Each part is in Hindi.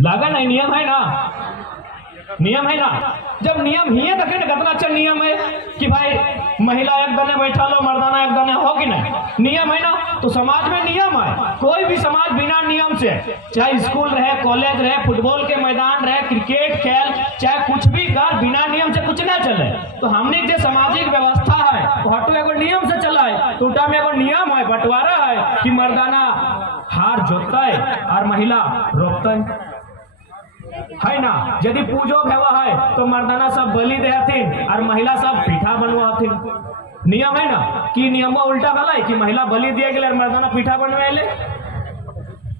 लागा नहीं, नियम है ना, नियम है ना। जब नियम ही है तो कितना अच्छा नियम है कि भाई महिला एक दने बैठा लो, मर्दाना एक दने, हो कि नहीं? नियम है ना। तो समाज में नियम है। कोई भी समाज बिना नियम से, चाहे स्कूल रहे, कॉलेज रहे, फुटबॉल के मैदान रहे, क्रिकेट खेल, चाहे कुछ भी कर, बिना नियम से कुछ ना चले। तो हमने जो सामाजिक व्यवस्था है वो एगो नियम से चला है। टूटा में एगो नियम है, बंटवारा है कि मर्दाना हार जोतता है और महिला रोकता है ना। यदि पूजो भेवा है तो मर्दाना सब बलि देहथिन और महिला सब पीठा बनवाथिन। नियम है ना कि नियमो उल्टा भला कि महिला बलि दिए गए और मर्दाना पीठा बनवे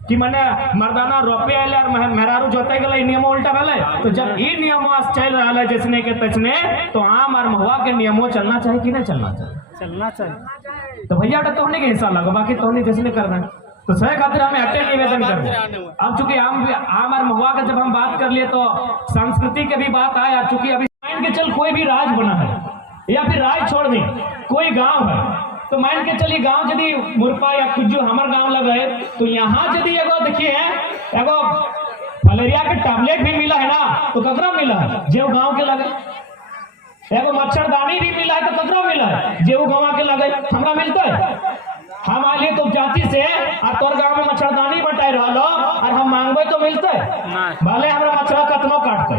कि मने मर्दाना रोपे आए और मेहरारू जोते गए, नियमो उल्टा भला। तो जब ये नियमो चल रहा है जिसने के तचने, तो आम और महुआ के नियमों चलना चाहिए कि नहीं चलना चाहिए? चलना चाहिए। तो भैया तो होने के हिस्सा लगो, बाकी तो नहीं जिसने कर रहे हैं। तो सही खातिर हमें अटल निवेदन कर रहे हैं। अब चूंकि आम और महुआ का जब हम बात कर लिए तो संस्कृति के भी बात आया। चूंकि अभी मान के चल कोई भी राज बना है या फिर राज छोड़ दी, कोई गांव है, तो मान के चलिए गांव यदि मुरपा या कुज्जू हमार गांव लगे, तो यहाँ यदि एगो देखिए एगो फलेरिया के टैबलेट भी मिला है ना, तो ककरा मिला है? जो गांव के लगे। एगो मच्छरदानी भी मिला है तो ककरा मिला है? जो गांव के लगे। हमरा मिलता है? हम आलिए तो जाति से और तोर गांव में मच्छरदानी बटाई रहा और हम मांगबे तो मिलते भले हमरा मच्छर कतनो काटते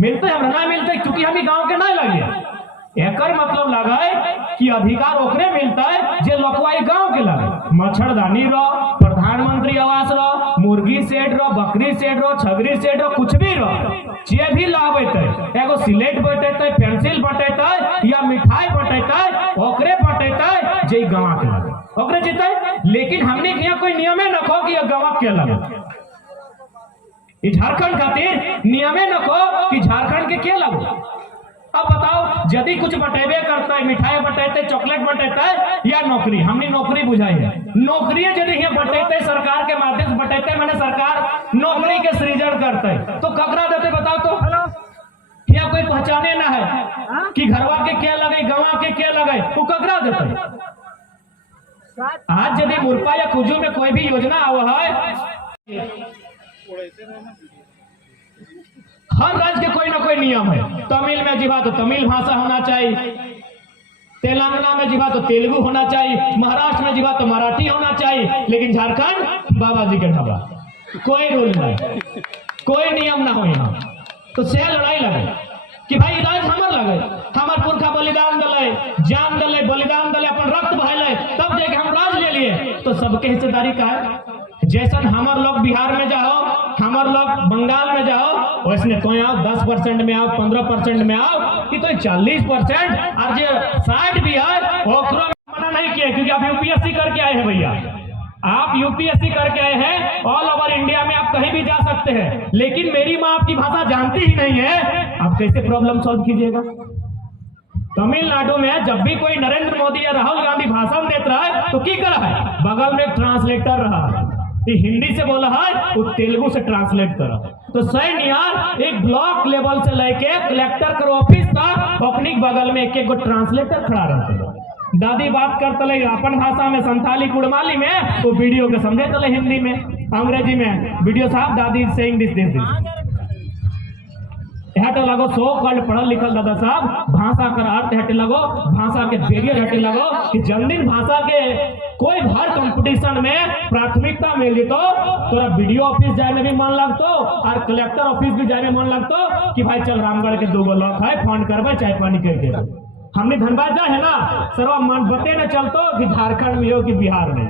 मिलते, हमरा ना मिलते क्योंकि हम गांव के नहीं लगे। एक मतलब लगे कि अधिकार ओकरे मिलता है जे लोकवाई गांव के लगे। मच्छरदानी रो, प्रधानमंत्री आवास रो, मुर्गी सेट रो, बकरी सेट रो, छगरी सेट रो, कुछ भी रो, जे भी लाभ बटेते, एगो सिलेट बटेते, पेंसिल बटेते या मिठाई बटेते, ओकरे बटेते जे गांव के लगे, ओकरे जीते। लेकिन हमने यहाँ कोई नियमे न को कि गांव के लगे। झारखंड खातिर नियमे न को कि झारखंड के क्या लगे। अब बताओ, यदि कुछ बटेबे करता है, मिठाई बटेते, चॉकलेट बटेता है या नौकरी, हमने नौकरी बुझाई है। नौकरी यदि यहाँ बटेते सरकार के माध्यम से बटेते, मैंने सरकार नौकरी के सृजन करते, तो ककरा देते बताओ? तो यहाँ कोई पहचाने ना है कि घरवा के क्या लगे, गवा के क्या लगे, तो ककरा देते? आज यदि मुरपा या कुजू में कोई भी योजना आवा है, हर राज्य के कोई ना कोई नियम है। तमिल में जीवा तो तमिल भाषा होना चाहिए, तेलंगाना में जीवा तो तेलुगु होना चाहिए, महाराष्ट्र में जीवा तो मराठी होना चाहिए। लेकिन झारखंड बाबा जी के ढाबा, कोई रूल नहीं, कोई नियम ना हो यहाँ। तो से लड़ाई लगे कि भाई राज हमार लगे, हमार पुरखा बलिदान दले, जान दले, बलिदान दले, अपन रक्त बहाले, तब जाके हम राज ले लिए। तो सबके हिस्सेदारी का है। जैसा हमार लोग बिहार में जाओ, हमार लोग बंगाल में जाओ, वैसे तो आओ 10% में आओ, 15% में आओ, कि तो 40% और जो 60 भी है ओकरो मना नहीं किया, क्योंकि आप यूपीएससी करके आए हैं भैया। आप यूपीएससी करके आए हैं, ऑल ओवर इंडिया में आप कहीं भी जा सकते हैं। लेकिन मेरी माँ आपकी भाषा जानती ही नहीं है, आप कैसे प्रॉब्लम सॉल्व कीजिएगा? तमिलनाडु में जब भी कोई नरेंद्र मोदी या राहुल गांधी भाषण देता है तो की कर रहा है? बगल में एक ट्रांसलेटर रहा है, हिंदी से बोला है वो तेलुगु से ट्रांसलेट करा। तो सैन्य एक ब्लॉक लेवल से लेके कलेक्टर के ऑफिस तक अपनी बगल में एक एक ट्रांसलेटर खड़ा रहते हैं। दादी बात करते ले अपन भाषा में, संथाली कुड़माली में, तो वीडियो के समझे तले हिंदी में, अंग्रेजी में वीडियो साहब दादी सेइंग दिस हटे लगो। 100 कल्ड पढ़ल लिखल दादा साहब, भाषा कर अर्थ हटे लगो, भाषा के बैरियर हटे लगो कि जन्मदिन भाषा के कोई हर कंपटीशन में प्राथमिकता मिल तो तोरा वीडियो ऑफिस जाए में भी मन लगतो और कलेक्टर ऑफिस भी जाए में मन लगतो कि भाई चल रामगढ़ के 2 लोग है, फोन करबे चाय पानी करके। हमने धनबाद जाए है ना, सर्वा मन बते न चलतो कि झारखंड में हो कि बिहार में।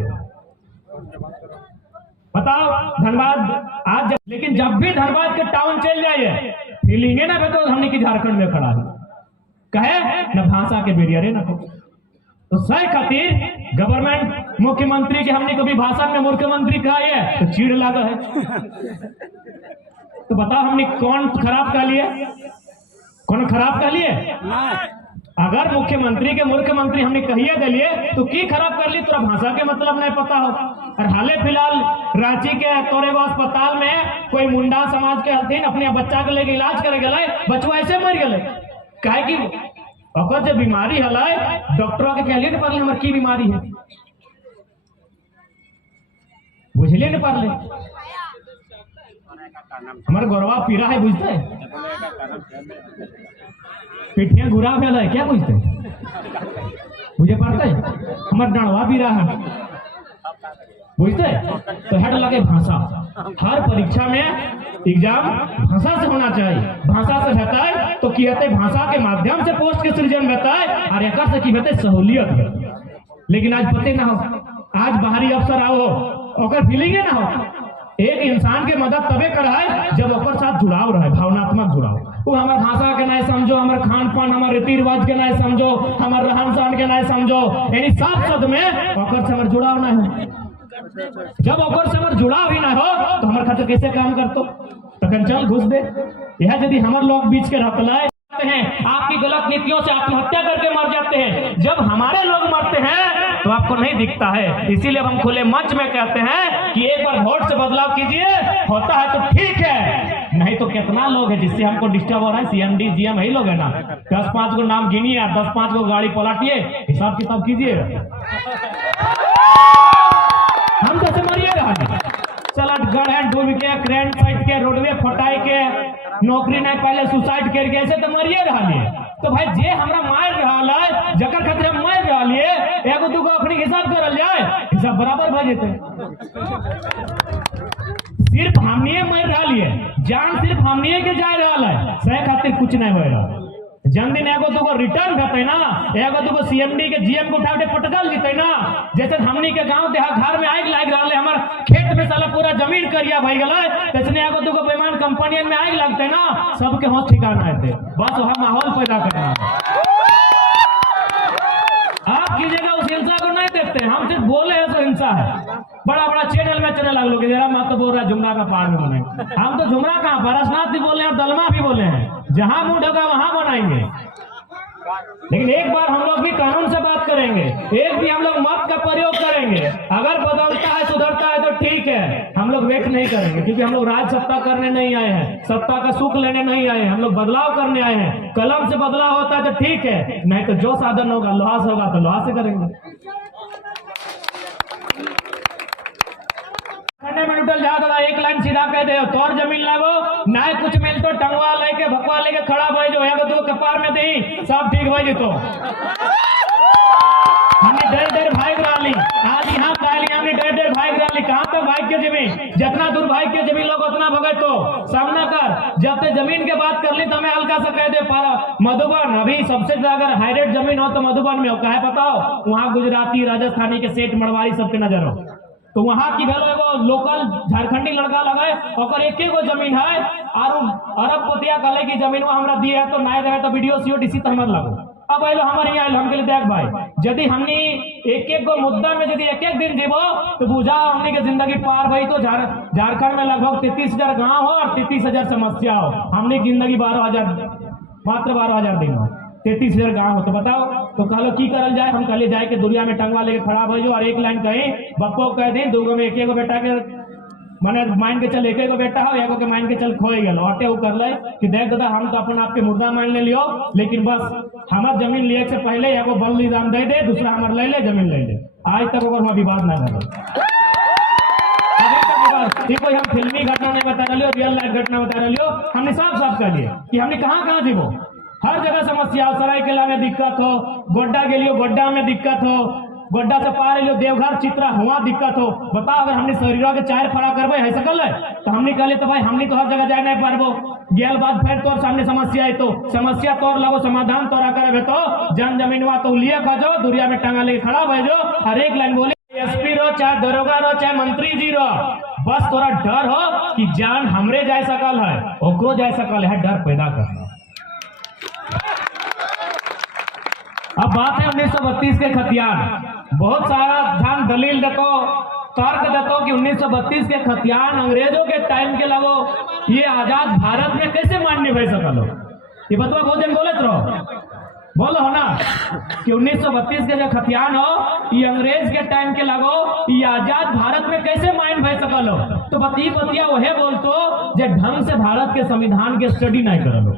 बताओ धनबाद आज लेकिन जब भी धनबाद के टाउन चल जाइए फीलिंगे ना तो हमने की झारखंड में खड़ा है, कहे न भाषा के बैरियर ना। तो सही खातिर गवर्नमेंट मुख्यमंत्री के हमने कभी भाषण में मुख्यमंत्री कहा है तो चीड़ लगा है। तो बताओ हमने कौन खराब कर लिए, कौन खराब कर लिए? अगर मुख्यमंत्री के मुख्यमंत्री हमने कहिए दिलिए तो की खराब कर ली? तोरा भाषा के मतलब नहीं पता हो। और हाले फिलहाल रांची के तोरेगो अस्पताल में कोई मुंडा समाज के हथिन अपने बच्चा के लेके इलाज करे गए, बचवा ऐसे मर गए। काहे कि ओकर जो बीमारी हलाई डॉक्टरों के कहलिए न पड़ले हमार की बीमारी है, बुझलिए न पड़ले। हमारे गौरवा पीरा है बुझते पिठिया गुरा भेल है क्या बुझते मुझे पड़ता है हमारे डणवा पीरा है बुझते तो हेड लगे भाषा हर परीक्षा में एग्जाम भाषा से होना चाहिए भाषा से रहता है तो की होते भाषा के माध्यम से पोस्ट के सृजन रहता है और एक से की होते सहूलियत है लेकिन आज पते ना हो आज बाहरी अफसर आओ ओकर फीलिंगे ना हो एक इंसान के मदद तबे करा है जब ओकर साथ जुड़ाव रहे भावनात्मक जुड़ाव वो हमार भाषा के नहीं समझो हमार खान पान हमार रीति रिवाज के नहीं समझो हमार रहन सहन के नहीं समझो यानी सब शब्द में ओकर से हमार जुड़ाव ना हो जब ओकर से हमार जुड़ाव ही ना हो तो हमार खातिर कैसे काम करतो तखन चल घुस दे यह यदि हमार लोग बीच के रखलाए हैं आपकी गलत नीतियों से आत्महत्या करके मर जाते हैं जब हमारे लोग मरते हैं तो आपको नहीं दिखता है इसीलिए हम खुले मंच में कहते हैं कि एक बार वोट से बदलाव कीजिए होता है तो ठीक है नहीं तो कितना लोग है जिससे हमको डिस्टर्ब हो रहा है सीएमडी जीएम यही लोग है ना 10-5 को नाम गिनिए 10-5 को गाड़ी पलटिए हिसाब किताब कीजिए हम तो मरिए रहा चला गढ़ डूब के क्रेन साइड के रोडवे फटाई के नौकरी नहीं पहले सुसाइड करके ऐसे तो मरिए रहा तो भाई जे हमरा मार रहा है जकर खातिर हम मार रहा एगो दूगो अखनी हिसाब करल जाए हिसाब बराबर भा जेते सिर्फ हमनिए मार रहा जान सिर्फ हमनिए के जा रहा है सह खातिर कुछ नहीं हो रहा जन्मदिन एगो दूगो रिटर्न करते ना एगो दूगो सीएमडी के जीएम को उठा के पटकल जीते ना जैसे हमनी के गांव देहा घर में आग लाग रहा है हमार खेत में साला पूरा जमीन करिया भई गला तैसने एगो दूगो बेईमान कंपनियन में आग लगते ना सबके होश ठिकाना है बस वह माहौल पैदा करना आप की जगह उस हिंसा को नहीं देखते हम सिर्फ बोले हैं तो हिंसा है बड़ा बड़ा चैनल में चले लग लोग जरा मत तो बोल रहा जुमरा का पार में बने हम तो जुमरा कहाँ पारसनाथ भी बोले हैं और दलमा भी बोले हैं जहां मुंह ढका वहां बनाएंगे लेकिन एक बार हम लोग भी कानून से बात करेंगे एक भी हम लोग मत का प्रयोग करेंगे अगर बदलता है सुधरता है तो ठीक है हम लोग वेट नहीं करेंगे क्योंकि हम लोग राज सत्ता करने नहीं आए हैं सत्ता का सुख लेने नहीं आए हैं हम लोग बदलाव करने आए हैं कलम से बदलाव होता है तो ठीक है नहीं तो जो साधन होगा लोहा से होगा तो लोहा से करेंगे में उठल जा दादा एक लाइन सीधा कह दे तोर जमीन लागो ना कुछ मिल तो टंगवा लेके भकवा लेके खड़ा भाई जो है तो कपार में दी सब ठीक भाई जी तो हमने डेढ़ भाई ली आज यहाँ कहली हमने डेढ़ भाई ली कहाँ तक भाई के जमीन जितना दूर भाई के जमीन लोग उतना भगे तो सामना कर जब तक जमीन के बात कर ली तो हमें हल्का सा कह दे पारा मधुबन अभी सबसे अगर हाईरेट जमीन हो तो मधुबन में हो कहे बताओ वहाँ गुजराती राजस्थानी के सेठ मरवारी सबके नजर हो तो वहां की भेलो एगो लोकल झारखंडी लड़का लगाए और एक एगो जमीन है और अरब पोतिया कहले की जमीन हमरा दिए है तो नहीं रहे तो वीडियो सीओडीसी तमर लगो अब आइलो हमारे यहाँ हम के देख भाई यदि हमने एक गो मुद्दा में यदि एक दिन जीवो तो बुझा हमने के जिंदगी पार भई तो झारखंड में लगभग 33,000 गाँव हो और 33,000 समस्या हो हमने जिंदगी 12,000 मात्र 12,000 दिन हो 33,000 गाँव हो तो बताओ तो कहलो की करल जाए हम कहले जाए के दुनिया में टंगवा लेके खड़ा हो जो और एक लाइन कहीं बप्पो कह दी दूगो में एक बेटा के मैंने मान के चल एक बेटा हो एगो के मान के चल खोई गल ऑटे वो कर ले कि देख दादा हम तो अपन आपके मुर्दा मान ले लियो लेकिन बस हमार जमीन लिए से पहले एगो बलिदान दे दे दूसरा हमार ले ले जमीन ले ले आज तक ओकर हम विवाद ना कर कोई हम फिल्मी घटना नहीं बता रही रियल लाइफ घटना बता रही हमने साफ साफ कह दिया कि हमने कहाँ जीवो हर जगह समस्या हो सरायकेला में दिक्कत हो गोड्डा के लिए गोड्डा में दिक्कत हो गोड्डा से पार लियो देवघर चित्रा हुआ दिक्कत हो बताओ अगर हमने शरीर के चार फड़ा करबे है सकल है तो हमने कहले तो भाई हमने तो हर जगह जाए नहीं पारबो गेल बाद फिर तोर सामने समस्या है तो समस्या तोर लगो समाधान तोरा करे तो जन जमीनवा तो लिए खजो दुनिया में टांगा लेके खड़ा भेजो हर एक लाइन बोली एसपी रो चाहे दरोगा रो चाहे मंत्री जी रो बस तोरा डर हो कि जान हमरे जाए सकल है ओकरो जाए सकल है डर पैदा करना। अब बात है 1932 के खतियान बहुत सारा ध्यान दलील देखो तर्क देखो कि 1932 के खतियान अंग्रेजों के टाइम के लगो ये आजाद भारत में कैसे मान्य भय सकल हो ये बतवा बहुत जन बोलत रहो बोलो हो ना कि 1932 के जो खतियान हो ये अंग्रेज के टाइम के लगो ये आजाद भारत में कैसे मान्य भय सकल हो तो बतिया वह बोलतो जे ढंग से भारत के संविधान के स्टडी नहीं करल हो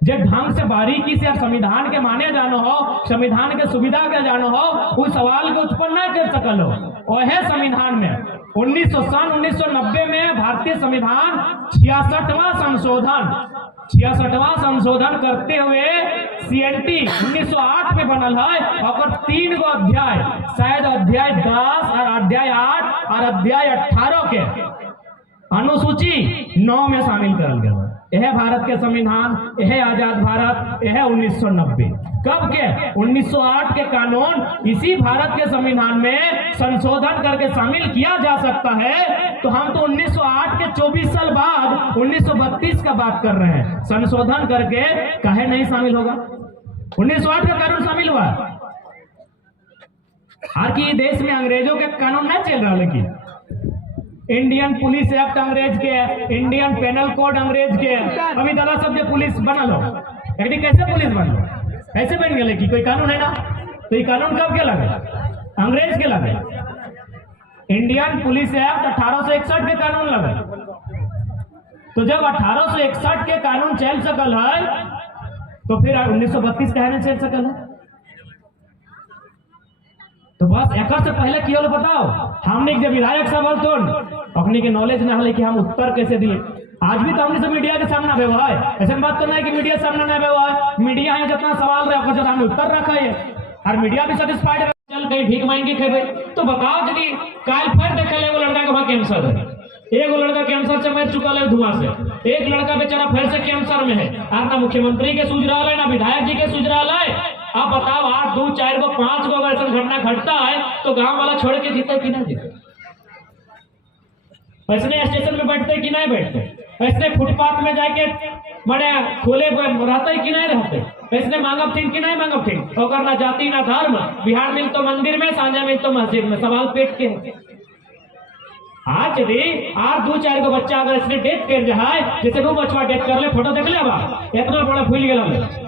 जे ढंग से बारीकी से संविधान के माने जानो हो संविधान के सुविधा के जानो हो उस सवाल को उत्पन्न नहीं कर सकल हो वह संविधान में 1990 में भारत भारतीय संविधान 66वां संशोधन करते हुए CNT 1908 में बनल है और 3 गो अध्याय, शायद अध्याय 10 और अध्याय 8 और अध्याय 18 के अनुसूची 9 में शामिल करल गया। यह भारत के संविधान, यह आजाद भारत, यह 1990 कब के 1908 के कानून इसी भारत के संविधान में संशोधन करके शामिल किया जा सकता है। तो हम तो 1908 के 24 साल बाद 1932 का बात कर रहे हैं, संशोधन करके काहे नहीं शामिल होगा? 1908 का कानून शामिल हुआ। हर की देश में अंग्रेजों के कानून नहीं चल रहा, लेकिन इंडियन पुलिस एक्ट अंग्रेज के, इंडियन पेनल कोड अंग्रेज के, अभी दला सब जो पुलिस बना लो, लेकिन कैसे पुलिस बन लो, ऐसे बन गए कि कोई कानून है ना? तो ये कानून कब के लगे? अंग्रेज के लगे। इंडियन पुलिस एक्ट 1861 के कानून लगे। तो जब 1861 के कानून चल सकल है तो फिर 1932 का नहीं चल सकल है? तो बस एक से पहले क्यों बताओ, हमने जब विधायक सब तो अपने के नॉलेज ना है कि हम उत्तर कैसे दिए। आज भी तो हमने सब मीडिया के सामने आवे हुआ है, ऐसा बात तो नहीं कि मीडिया सामने नहीं आवे हुआ है। मीडिया है जितना सवाल रहे आपको हमने उत्तर रखा है और मीडिया भी सेटिस्फाइड चल गई भीख मांगे खेबे। तो बताओ यदि काल फिर देखे एगो लड़का के वहां कैंसर है, एगो लड़का कैंसर से मर चुका है धुआं से, एक लड़का बेचारा फिर से कैंसर में है, और ना मुख्यमंत्री के सूझ रहा है ना विधायक जी के सूझ रहा है। आप बताओ 8, 2, 4 को 5 को अगर ऐसा घटना घटता है तो गांव वाला छोड़ के जीते कि नहीं जीते? ऐसे स्टेशन में बैठते कि नहीं बैठते? ऐसे फुटपाथ में जाके बड़े खोले रहते कि नहीं रहते? ऐसे मांगब थी कि नहीं मांगब थी? और ना जाति ना धर्म, बिहार में तो मंदिर में, सांझा में तो मस्जिद में, सवाल पेट के। आज यदि 8, 2, 4 को बच्चा अगर इसने डेथ कर जाए, जैसे वो बच्चा डेथ कर ले, फोटो देख ले बा इतना बड़ा फूल गया,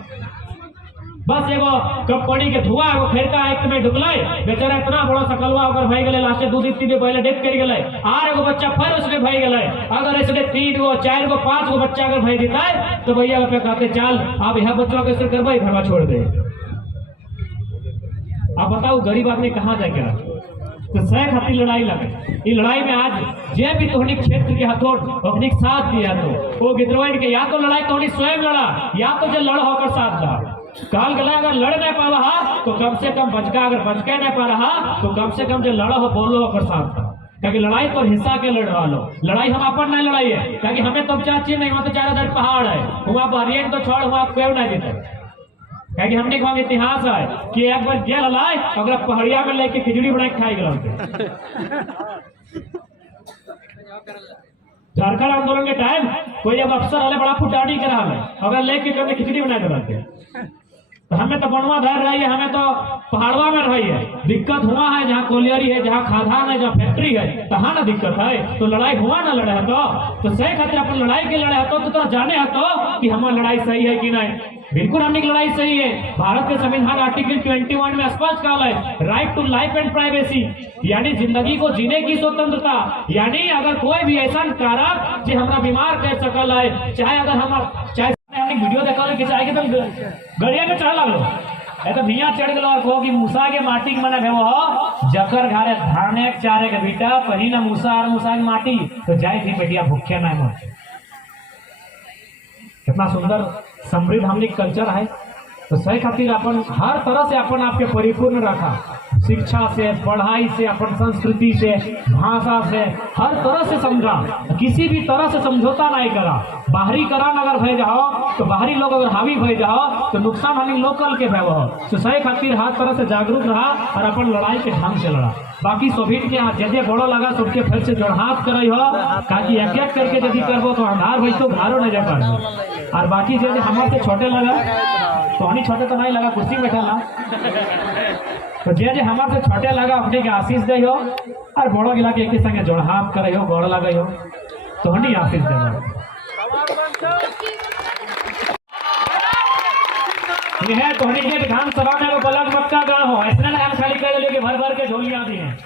बस एगो कंपनी के धुआं एगो फेरका एक में ढुकले, बेचारा इतना बड़ा सकलवा अगर भई गेले, लास्ट 2 दिन 3 दिन पहले डेथ कर गेले, आर एगो बच्चा फिर उसमें भई गेले। अगर ऐसे 3 गो 4 गो 5 गो बच्चा अगर भई देता है तो भैया पे कहते चल अब यह बच्चा कैसे करबे, घरवा छोड़ दे। अब बताओ गरीब आदमी कहाँ जाएगा? तो सह खातिर लड़ाई लगे। ये लड़ाई में आज जे भी तोहनी क्षेत्र के हथोड़ अपनी साथ दिया तो वो गिद्रवाइन के या तो लड़ाई तोहनी स्वयं लड़ा, या तो जो लड़ होकर साथ रहा। काल गला अगर लड़ नहीं पा रहा तो कम से कम बचका, अगर बचके नहीं पा रहा तो कम से कम जो लड़ा हो बोलो होकर साथ था। क्योंकि लड़ाई तो हिंसा के लड़ रहा लो, लड़ाई हम अपन नहीं लड़ाई है, क्योंकि हमें तो चाची नहीं, वहाँ तो 4000 पहाड़ है, वहाँ बहरियन तो छोड़, वहाँ क्यों नहीं जीते। क्योंकि हमने वहाँ इतिहास है कि एक बार जेल लाए अगर पहाड़िया में लेके खिचड़ी बना के खाई गए। झारखंड आंदोलन के टाइम कोई अब अफसर वाले बड़ा फुटानी करा है, अगर लेके कभी खिचड़ी बना के रखते, तो हमें तो बनवा धर रही है, हमें तो पहाड़वा में रही है। दिक्कत हुआ है जहाँ कोलियरी है, जहाँ खादान है, जहाँ फैक्ट्री है, तहाँ ना दिक्कत है। तो लड़ाई हुआ ना लड़े है तो सही खातिर अपन लड़ाई के लड़े है तो जाने है तो कि हमारी लड़ाई सही है कि नहीं। बिल्कुल हमने की लड़ाई सही है। भारत के संविधान आर्टिकल 21 में स्पष्ट कहा है right to life and privacy, यानी जिंदगी को जीने की स्वतंत्रता। यानी अगर कोई भी ऐसा कारक जो हमारा बीमार कर सकल है, चाहे अगर हमारा चाहे वीडियो देखा कि चाहे तुम गड़िया में चढ़ लगलो तो भिया चढ़ गलो और कहो कि मूसा के माटी के मना भेवो जकर घरे धाने चारे के बेटा पही ना मूसा और मूसा की माटी तो जाए थी बेटिया भूखे ना मर। कितना सुंदर समृद्ध हमने कल्चर है। तो सही खातिर अपन हर तरह से अपन आपके परिपूर्ण रखा, शिक्षा से, पढ़ाई से, अपन संस्कृति से, भाषा से, हर तरह से समझा, किसी भी तरह से समझौता नहीं करा। बाहरी करान अगर भय जाओ तो बाहरी लोग अगर हावी भय जाओ तो नुकसान हमें लोकल के भय हो। तो सही खातिर हर तरह से जागरूक रहा और अपन लड़ाई के ढंग से लड़ा। बाकी सोभित के जदे बड़ो लगा सबके फिर से जोड़हाथ करे हो, ताकि एक एक करके यदि करबो तो अंधार भाई तो घारो नहीं जा पाए। और बाकी जब हमारे से छोटे लगा तो हनी छोटे तो नहीं लगा, कुर्सी बैठा ना तो जे हमारे से छोटे लगा अपने के आशीष दे हो और बड़ो गिला के एक संगे जोड़हाथ करे हो, गोड़ लगे हो तो हनी आशीष दे। यह तो हनी के विधानसभा में वो बलग मक्का गाँव हो, ऐसा ना खाली कर लेके भर भर के झोलियां दी हैं।